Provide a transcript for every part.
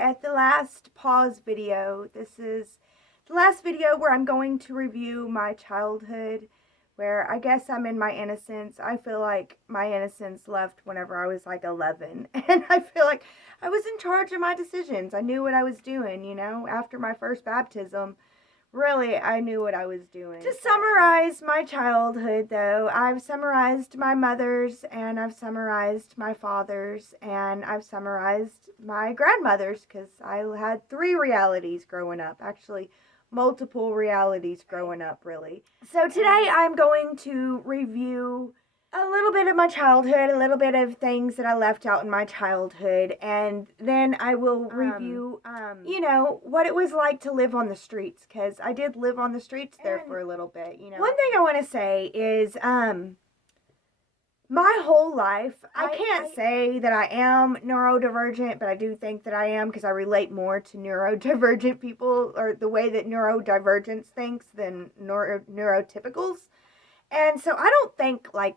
at the last pause video. This is the last video where I'm going to review my childhood, where I guess I'm in my innocence. I feel like my innocence left whenever I was like 11, and I feel like I was in charge of my decisions. I knew what I was doing, after my first baptism. Really, I knew what I was doing. To summarize my childhood, though, I've summarized my mother's, and I've summarized my father's, and I've summarized my grandmother's, because I had 3 realities growing up. Actually, multiple realities growing up, really. So today I'm going to review a little bit of my childhood, a little bit of things that I left out in my childhood, and then I will review, what it was like to live on the streets, because I did live on the streets there for a little bit, One thing I want to say is, my whole life, I can't say that I am neurodivergent, but I do think that I am, because I relate more to neurodivergent people, or the way that neurodivergence thinks, than neurotypicals. And so I don't think like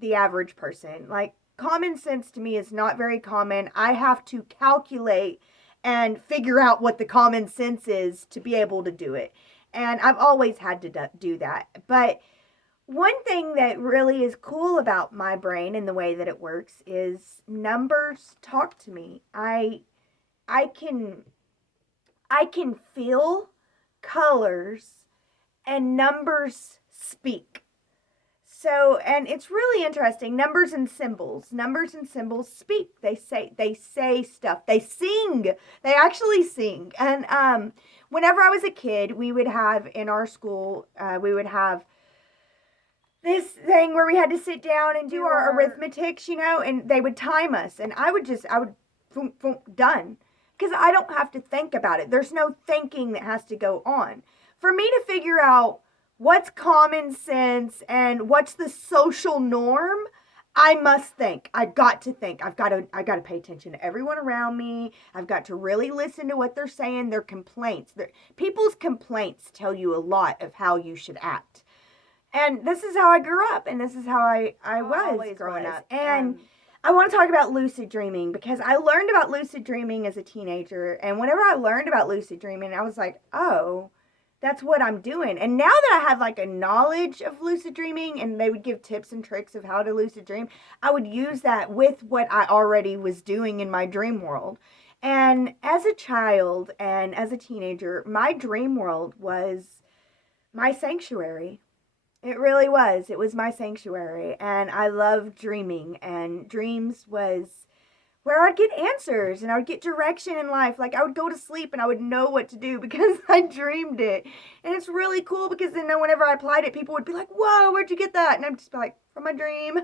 the average person. Like, common sense to me is not very common. I have to calculate and figure out what the common sense is to be able to do it. And I've always had to do that. But one thing that really is cool about my brain and the way that it works is numbers talk to me. I can feel colors, and numbers speak. So, and it's really interesting. Numbers and symbols speak. They say stuff. They sing. They actually sing. And whenever I was a kid, we would have in our school, we would have this thing where we had to sit down and do our arithmetics, and they would time us. And I would boom, boom, done. Because I don't have to think about it. There's no thinking that has to go on. For me to figure out what's common sense and what's the social norm, I must think. I got to think. I got to pay attention to everyone around me. I've got to really listen to what they're saying, their complaints. People's complaints tell you a lot of how you should act. And this is how I grew up, and this is how I was growing up. And I want to talk about lucid dreaming, because I learned about lucid dreaming as a teenager. And whenever I learned about lucid dreaming, I was like, oh, that's what I'm doing. And now that I have like a knowledge of lucid dreaming, and they would give tips and tricks of how to lucid dream, I would use that with what I already was doing in my dream world. And as a child and as a teenager, my dream world was my sanctuary. It really was. It was my sanctuary. And I loved dreaming. And dreams was where I'd get answers and I would get direction in life. Like, I would go to sleep and I would know what to do because I dreamed it. And it's really cool, because then whenever I applied it, people would be like, whoa, where'd you get that? And I'd just be like, from my dream.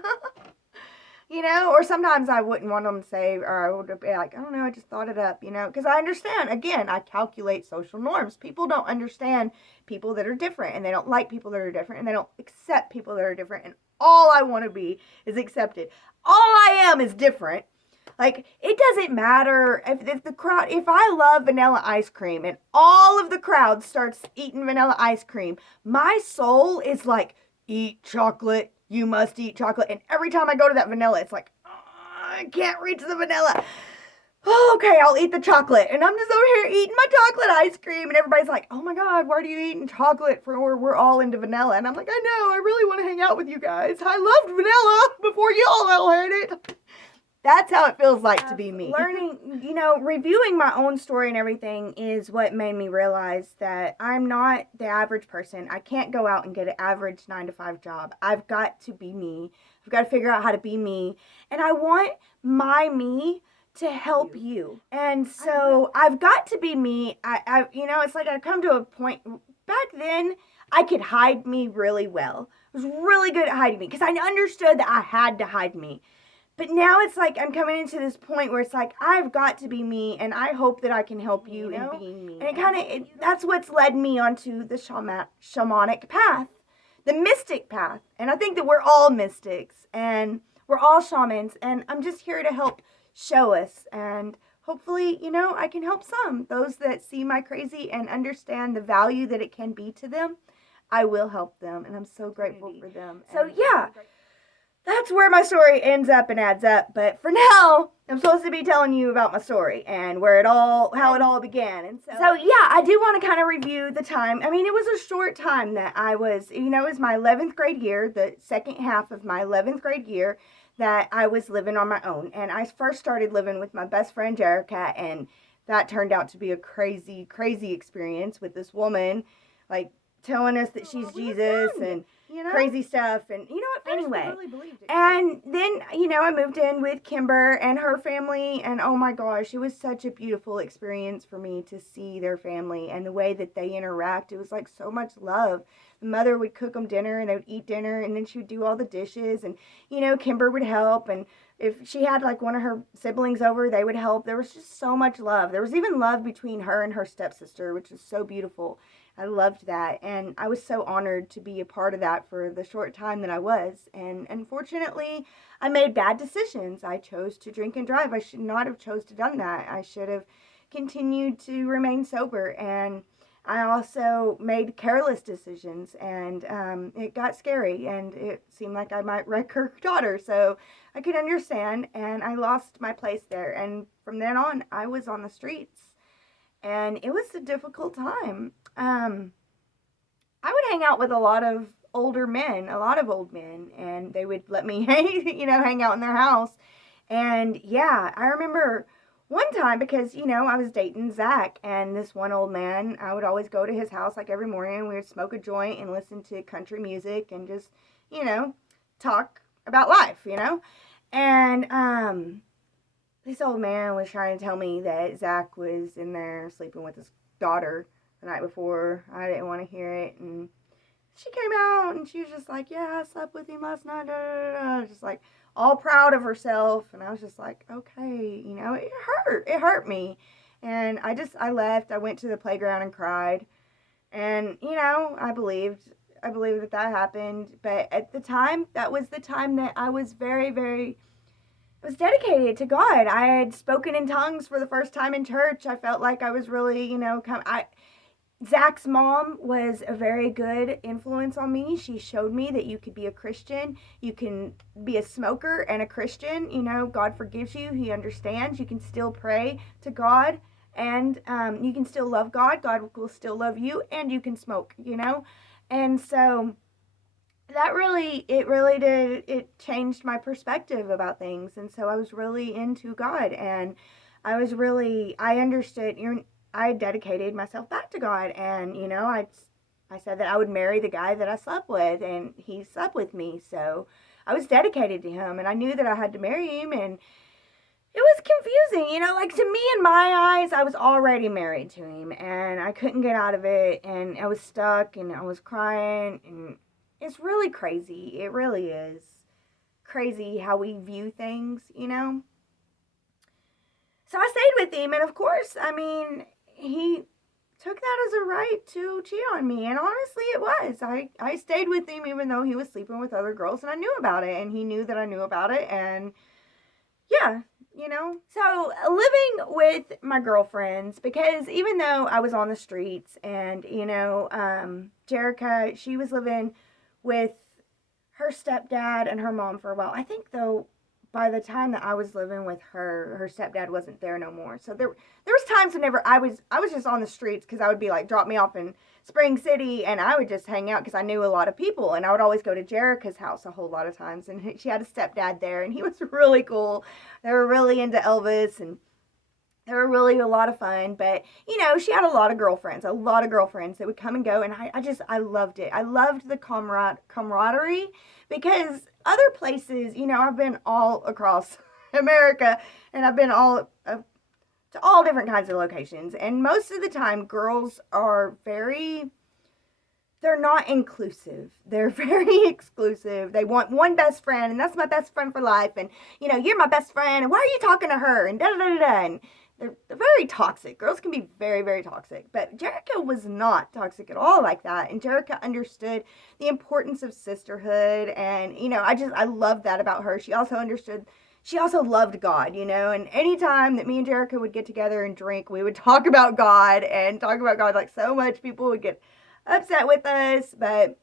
Or sometimes I wouldn't want them to say, or I would be like, I don't know, I just thought it up, because I understand. Again, I calculate social norms. People don't understand people that are different, and they don't like people that are different, and they don't accept people that are different. And all I want to be is accepted. All I am is different. Like, it doesn't matter if the crowd, if I love vanilla ice cream and all of the crowd starts eating vanilla ice cream, my soul is like, eat chocolate, you must eat chocolate. And every time I go to that vanilla, it's like, oh, I can't reach the vanilla. Oh, okay, I'll eat the chocolate. And I'm just over here eating my chocolate ice cream. And everybody's like, oh my God, why are you eating chocolate? We're all into vanilla. And I'm like, I know, I really want to hang out with you guys. I loved vanilla before y'all had it. That's how it feels like to be me. Learning, reviewing my own story and everything is what made me realize that I'm not the average person. I can't go out and get an average 9-to-5 job. I've got to be me. I've got to figure out how to be me. And I want my me to help you. And so I've got to be me. It's like I've come to a point. Back then, I could hide me really well. I was really good at hiding me, because I understood that I had to hide me. But now it's like I'm coming into this point where it's like, I've got to be me, and I hope that I can help you in being me. And that's what's led me onto the shamanic path, the mystic path. And I think that we're all mystics, and we're all shamans, and I'm just here to help show us. And hopefully, I can help some. Those that see my crazy and understand the value that it can be to them, I will help them, and I'm so grateful for them. So yeah. that's where my story ends up and adds up. But for now, I'm supposed to be telling you about my story and how it all began. And so yeah, I do want to kind of review the time. I mean, it was a short time that I was, it was my 11th grade year, the second half of my 11th grade year that I was living on my own. And I first started living with my best friend, Jerica, and that turned out to be a crazy, crazy experience with this woman, like telling us that she's Jesus and crazy stuff. And anyway, really and then I moved in with Kimber and her family, and oh my gosh, it was such a beautiful experience for me to see their family and the way that they interact. It was like so much love. The mother would cook them dinner and they would eat dinner, and then she would do all the dishes, and Kimber would help, and if she had like one of her siblings over, they would help. There was just so much love. There was even love between her and her stepsister, which is so beautiful. I loved that, and I was so honored to be a part of that for the short time that I was. And unfortunately, I made bad decisions. I chose to drink and drive. I should not have chose to done that. I should have continued to remain sober, and I also made careless decisions, and it got scary, and it seemed like I might wreck her daughter. So I could understand, and I lost my place there. And from then on, I was on the streets, and it was a difficult time. I would hang out with a lot of older men, a lot of old men, and they would let me hang out in their house. And yeah, I remember one time because, I was dating Zach, and this one old man, I would always go to his house like every morning. We would smoke a joint and listen to country music and just, talk about life. And this old man was trying to tell me that Zach was in there sleeping with his daughter the night before. I didn't want to hear it, and she came out and she was just like, yeah, I slept with him last night, da, da, da, da. Just like all proud of herself. And I was just like, okay, it hurt me. And I left. I went to the playground and cried. And I believed that happened. But at the time, that was the time that I was very, very, I was dedicated to God. I had spoken in tongues for the first time in church. I felt like I was really, Zach's mom was a very good influence on me. She showed me that you could be a Christian. You can be a smoker and a Christian. God forgives you. He understands. You can still pray to God, and you can still love God. God will still love you, and you can smoke, And so it changed my perspective about things. And so I was really into God, and I understood, I dedicated myself back to God, and I said that I would marry the guy that I slept with, and he slept with me. So I was dedicated to him, and I knew that I had to marry him. And it was confusing, like to me, in my eyes, I was already married to him, and I couldn't get out of it, and I was stuck, and I was crying, and it's really crazy. It really is crazy how we view things. So I stayed with him, and of course, he took that as a right to cheat on me, and honestly, it was. I stayed with him even though he was sleeping with other girls, and I knew about it, and he knew that I knew about it, and yeah, So living with my girlfriends, because even though I was on the streets, and, Jerica, she was living with her stepdad and her mom for a while. I think, though, by the time that I was living with her, her stepdad wasn't there no more. So there was times whenever I was just on the streets, because I would be like, drop me off in Spring City, and I would just hang out because I knew a lot of people, and I would always go to Jerica's house a whole lot of times, and she had a stepdad there, and he was really cool. They were really into Elvis, and they were really a lot of fun. But she had a lot of girlfriends that would come and go, and I loved it. I loved the camaraderie, because other places, I've been all across America, and I've been to all different kinds of locations, and most of the time girls are they're not inclusive. They're very exclusive. They want one best friend, and that's my best friend for life, and you're my best friend, and why are you talking to her, and da da da da. And they're very toxic. Girls can be very, very toxic, but Jerica was not toxic at all like that, and Jerica understood the importance of sisterhood, and I love that about her. She also loved God, and anytime that me and Jerica would get together and drink, we would talk about God like so much. People would get upset with us, but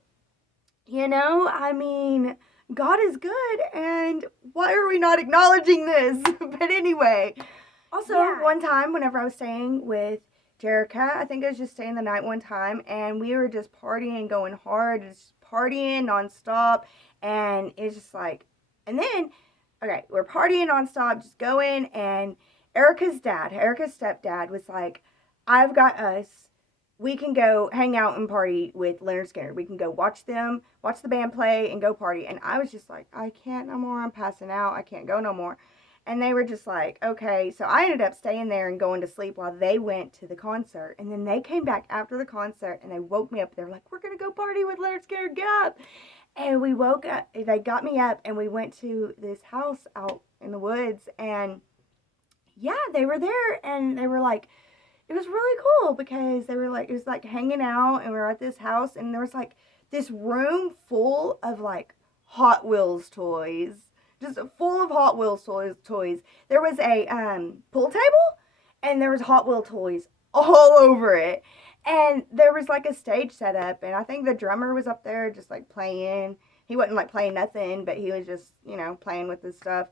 God is good, and why are we not acknowledging this? But anyway, also one time whenever I was staying with Jerica, I think I was just staying the night one time, and we were just partying, going hard, just partying nonstop, and it's just like, and then, okay, we're partying nonstop, just going, and Erica's stepdad was like, I've got us. We can go hang out and party with Leonard Skinner. We can go watch the band play, and go party. And I was just like, I can't no more. I'm passing out. I can't go no more. And they were just like, okay. So I ended up staying there and going to sleep while they went to the concert. And then they came back after the concert and they woke me up. They were like, we're going to go party with Leonard Skinner. Get up. And we woke up. They got me up and we went to this house out in the woods. And yeah, they were there and they were like, it was really cool because they were like, it was like hanging out and we were at this house and there was like this room full of like Hot Wheels toys, just full of Hot Wheels toys. There was a pool table and there was Hot Wheel toys all over it. And there was like a stage set up and I think the drummer was up there just like playing. He wasn't like playing nothing, but he was just, playing with this stuff.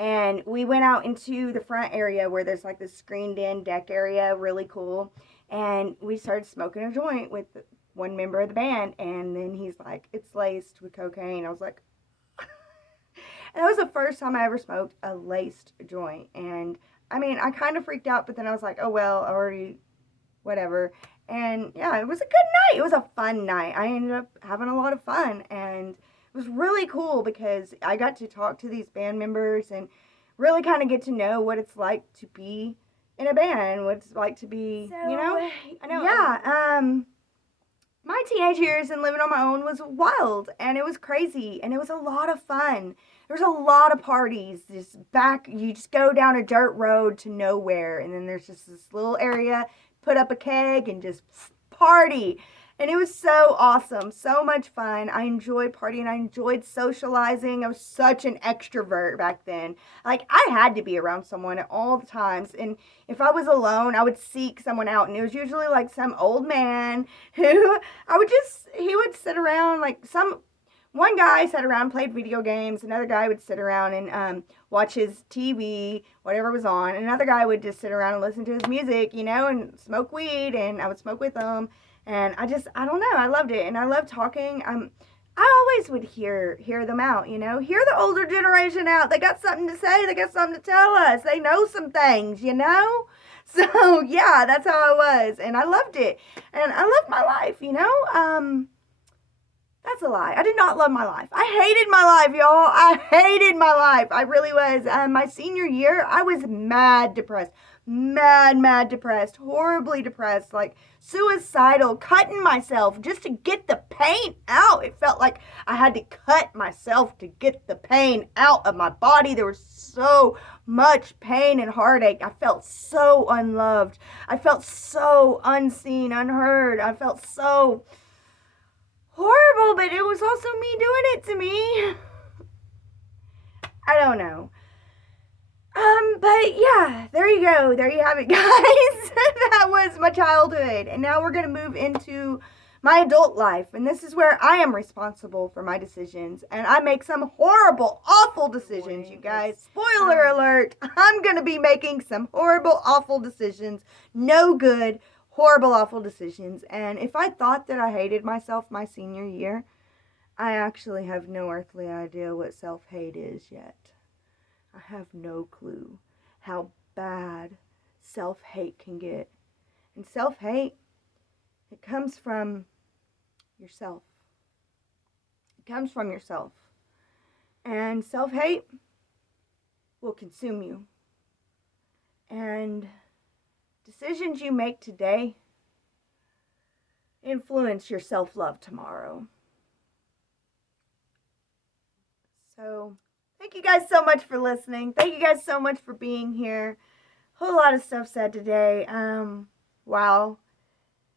And we went out into the front area where there's like this screened in deck area, really cool. And we started smoking a joint with one member of the band. And then he's like, it's laced with cocaine. I was like, and that was the first time I ever smoked a laced joint. And I mean, I kind of freaked out, but then I was like, oh, well, I already, whatever. And yeah, it was a good night. It was a fun night. I ended up having a lot of fun. And it was really cool because I got to talk to these band members and really kind of get to know what it's like to be in a band, what it's like to be, I know. Yeah, my teenage years and living on my own was wild and it was crazy and it was a lot of fun. There was a lot of parties. You just go down a dirt road to nowhere and then there's just this little area, put up a keg and just party. And it was so awesome, so much fun. I enjoyed partying. I enjoyed socializing. I was such an extrovert back then. Like, I had to be around someone at all the times. And if I was alone, I would seek someone out. And it was usually like some old man who he would sit around, like one guy sat around, played video games. Another guy would sit around and watch his TV, whatever was on. Another guy would just sit around and listen to his music, and smoke weed. And I would smoke with them. And I don't know, I loved it. And I loved talking. I always would hear them out, hear the older generation out. They got something to say. They got something to tell us. They know some things, So, yeah, that's how I was. And I loved it. And I loved my life, That's a lie. I did not love my life. I hated my life, y'all. I hated my life. I really was. My senior year, I was mad depressed. Mad depressed. Horribly depressed. Like suicidal. Cutting myself just to get the pain out. It felt like I had to cut myself to get the pain out of my body. There was so much pain and heartache. I felt so unloved. I felt so unseen, unheard. I felt so horrible, but it was also me doing it to me. I don't know. But yeah, there you go. There you have it, guys. That was my childhood. And now we're going to move into my adult life. And this is where I am responsible for my decisions. And I make some horrible, awful decisions, you guys. Spoiler alert. I'm going to be making some horrible, awful decisions. No good, horrible, awful decisions. And if I thought that I hated myself my senior year, I actually have no earthly idea what self-hate is yet. I have no clue how bad self-hate can get. And self-hate, it comes from yourself. It comes from yourself. And self-hate will consume you. And decisions you make today influence your self-love tomorrow. So, thank you guys so much for listening. Thank you guys so much for being here. Whole lot of stuff said today. Wow.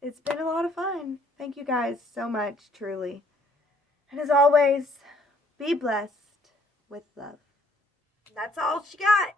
It's been a lot of fun. Thank you guys so much, truly. And as always, be blessed with love. That's all she got.